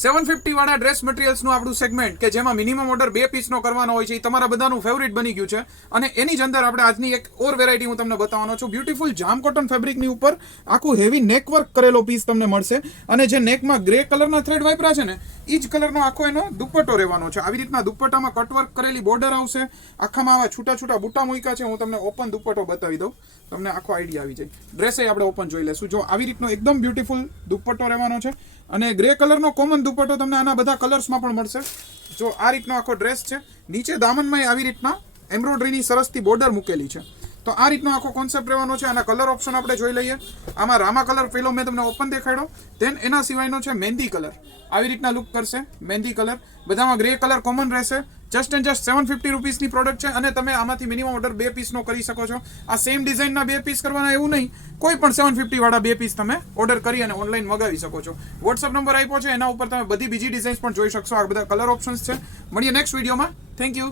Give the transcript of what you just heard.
750 વાળા ડ્રેસ મટીરિયલ્સનું આપણું સેગમેન્ટ કે જેમાં મિનિમમ ઓર્ડર 2 પીસનો કરવાનો હોય છે એ તમારા બધાનું ફેવરિટ બની ગયું છે અને એની જ અંદર આપણે આજની એક ઓર વેરાયટી હું તમને બતાવવાનો છું. બ્યુટીફુલ જામ કોટન ફેબ્રિકની ઉપર આખું હેવી નેક વર્ક કરેલો પીસ તમને મળશે અને જે નેકમાં ગ્રે કલરના થ્રેડ વાપરા છે ને એ જ કલરનો આખો એનો દુપટ્ટો રહેવાનો છે. આવી રીતના દુપટ્ટામાં કટવર્ક કરેલી બોર્ડર આવશે, આખામાં આવા છૂટા છૂટા બુટ્ટા મૂક્યા છે. હું તમને ઓપન દુપટ્ટો બતાવી દઉં, તમને આખો આઈડિયા આવી જાય. ડ્રેસે આપણે ઓપન જોઈ લેશું. જો આવી રીતનો એકદમ બ્યુટીફુલ દુપટ્ટો રહેવાનો છે અને ગ્રે કલરનો કોમન દુપટ્ટો તમને આના બધા કલર્સમાં પણ મળશે. જો આ રીતનો આખો ડ્રેસ છે, નીચે દામનમાં આવી રીતના એમ્બ્રોઇડરીની સરસથી બોર્ડર મૂકેલી છે. તો આ રીતનો આખો કોન્સેપ્ટ રહેવાનો છે. આના કલર ઓપ્શન આપણે જોઈ લઈએ. આમાં રામા કલર પેલો મેં તમને ઓપન દેખાડ્યો, દેન એના સિવાયનો છે મહેંદી કલર. આવી રીતના લુક કરશે મહેંદી કલર. બધામાં ગ્રે કલર કોમન રહેશે. જસ્ટ એન્ડ જસ્ટ 750 રૂપીસની પ્રોડક્ટ છે અને તમે આમાંથી મિનિમમ ઓર્ડર 2 પીસનો કરી શકો છો. આ સેમ ડિઝાઇનના 2 પીસ કરવાના એવું નહીં, કોઈ પણ 750 વાળા 2 પીસ તમે ઓર્ડર કરી અને ઓનલાઈન મગાવી શકો છો. વોટ્સઅપ નંબર આપ્યો છે, એના ઉપર તમે બધી બીજી ડિઝાઇન્સ પણ જોઈ શકશો. આ બધા કલર ઓપ્શન્સ છે. મળીએ નેક્સ્ટ વિડીયોમાં. Thank you.